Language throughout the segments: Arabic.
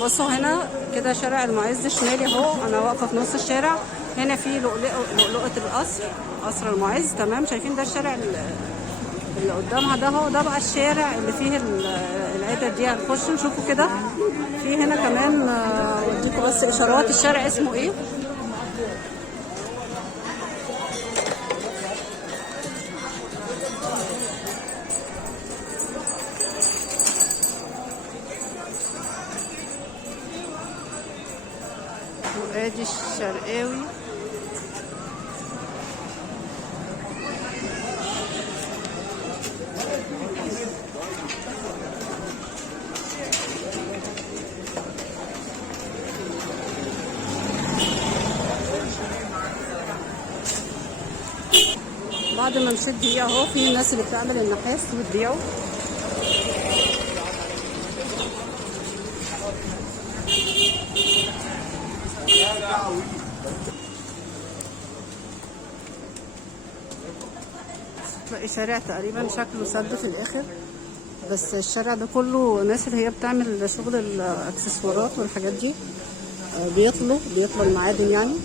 بصوا هنا كده شارع المعز شمالي اهو، انا واقفه في نص الشارع. هنا في لؤلؤه القصر، قصر المعز. تمام، شايفين ده الشارع اللي قدامها ده، هو ده بقى الشارع اللي فيه العدد دي. هنخش نشوفه كده. في هنا كمان اوديكم بس اشارات الشارع اسمه ايه. وادي الشرقاوي. بعد ما مشيت دقيقة اهو، في الناس اللي بتعمل النحاس وتبيعه. تلاقي شارع تقريبا شكله سد في الاخر، بس الشارع ده كله ناس اللي هي بتعمل شغل الاكسسوارات والحاجات دي. بيطلوا المعادن يعني.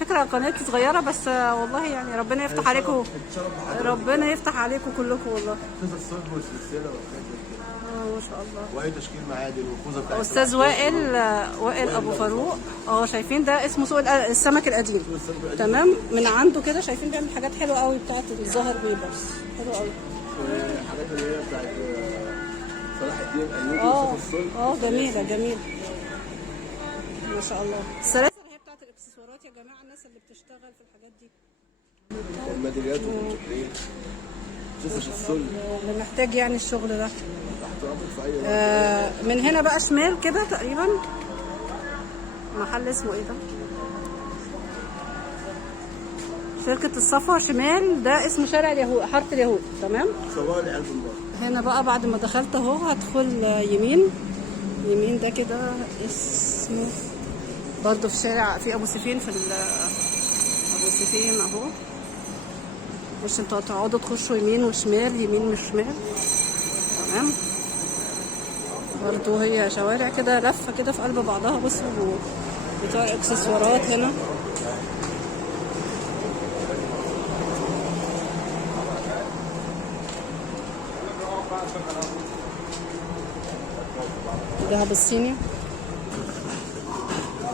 فكرة قناتي صغيرة بس والله يعني ربنا يفتح عليكم، ربنا يفتح عليكم كلكم والله. ما شاء الله. وهي تشكيل معادن والخوذه بتاعت استاذ وائل ابو فاروق. شايفين ده اسمه سوق السمك القديم. تمام، من عنده كده شايفين بيعمل حاجات حلوه قوي بتاعت الزهر بيبرس، حلوه قوي. حاجات اللي هي بتاعت صلاح الدين ايوبي. جميله ما شاء الله. السلاسل اللي هي بتاعت الاكسسوارات يا جماعه، الناس اللي بتشتغل في الحاجات دي. الميداليات والموتوسيكلات. اللي محتاج يعني الشغل ده. من هنا بقى شمال كده تقريبا محل اسمه ايه ده، شركة الصفا. شمال ده اسمه شارع اليهود، حارة اليهود. تمام، هنا بقى بعد ما دخلت اهو هدخل يمين ده كده اسمه برضه في شارع في ابو سفين، في ابو سفين اهو. مش انتوا هتقعدوا تخشوا يمين وشمال، يمين وشمال. تمام، برضو هي شوارع كده لفه كده في قلب بعضها. بصوا بتوع الاكسسوارات هنا. دهب الصيني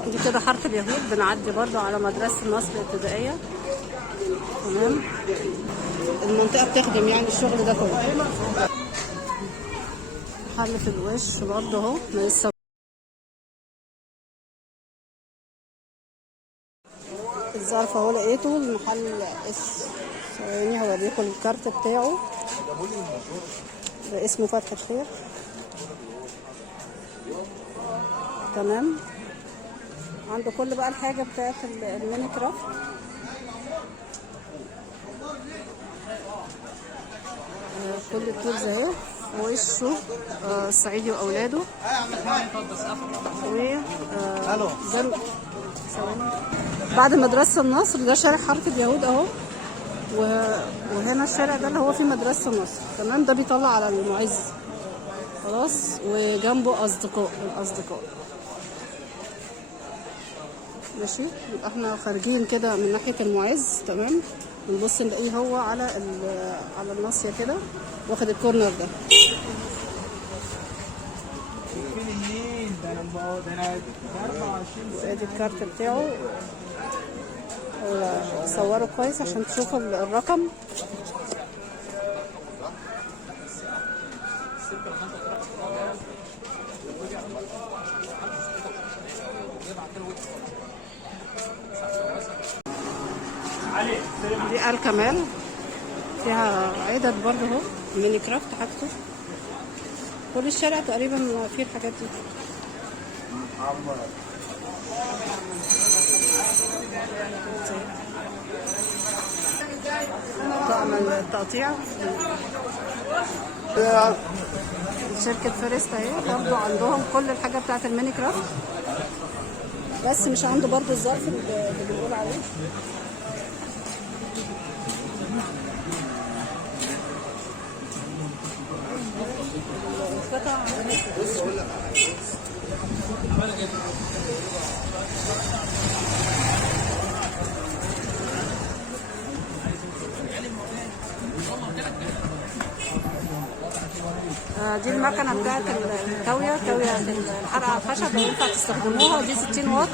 دي كده حارة اليهود. بنعدي برضو على مدرسة النصر الابتدائية. تمام، المنطقة بتخدم يعني الشغل ده كله. محل في الوش برضه اهو لسه. الظرف اهو لقيته المحل. ثواني هوريكم الكارت بتاعه. ده اسمه فتح الخير. تمام، عنده كل بقى الحاجة بتاعت الميني كرافت. كل التولز اهي. وشه الصعيدي واولاده. بعد مدرسة النصر ده شارع حارة اليهود اهو. وهنا الشارع ده اللي هو فيه مدرسة النصر. تمام، ده بيطلع على المعز خلاص. وجنبه الاصدقاء. ماشي، يبقى احنا خارجين كده من ناحية المعز. تمام، بنبص نلاقيه هو على الناصية كده، واخد الكورنر ده. وادي الكارت بتاعه، صوره كويس عشان تشوفوا الرقم. دي آل كمال، فيها عدد برضه اهو، ميني كرافت حاجته. كل الشارع تقريبا فيه الحاجات دي. طقم التقطيع شركة فيرست اهي، برضه عندهم كل الحاجة بتاعت الميني كرافت، بس مش عنده برضه الظرف اللي بنقول عليه. القطع بص اقول لك على حاجه. دي المكنه بتاعت الكاويه، كاويه الحرق على الخشب، لو ينفع تستخدموها. دي 60 واط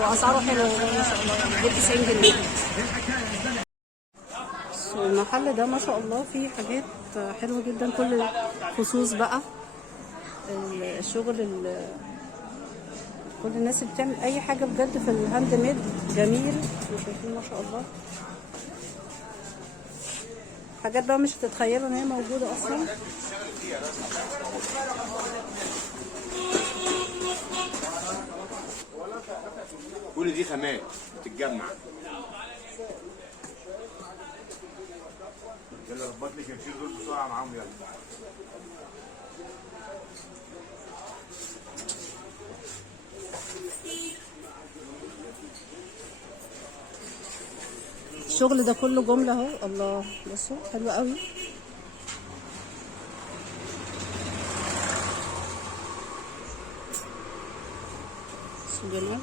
واسعاره حلوه ما شاء الله، دي 90 جنيه. المحل ده ما شاء الله فيه حاجات حلوه جدا، كل الخصوص بقى، الشغل كل الناس اللي بتعمل اي حاجه بجد في الهاند ميد جميل. شايفين ما شاء الله حاجات بقى مش هتتخيلوا ان هي موجوده اصلا. كل دي خامات بتتجمع. يلا ربط لي كرشير دول بسرعه معاهم يلا. الشغل ده كله جمله اهو. الله بصوا حلو قوي. جمال.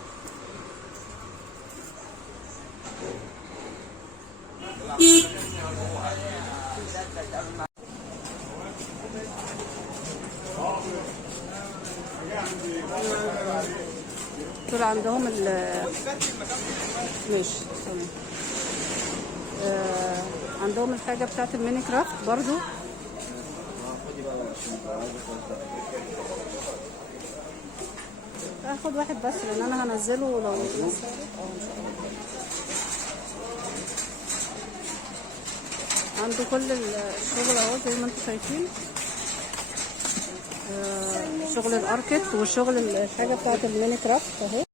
دول عندهم ماشي تمام. عندهم الحاجة بتاعت الميني كرافت برضو. هاخد واحد بس لان انا هنزله لو ان شاء الله. عنده كل الشغل اهو زي ما انتم شايفين، شغل الاركت والشغل الحاجة بتاعت الميني كرافت اهي.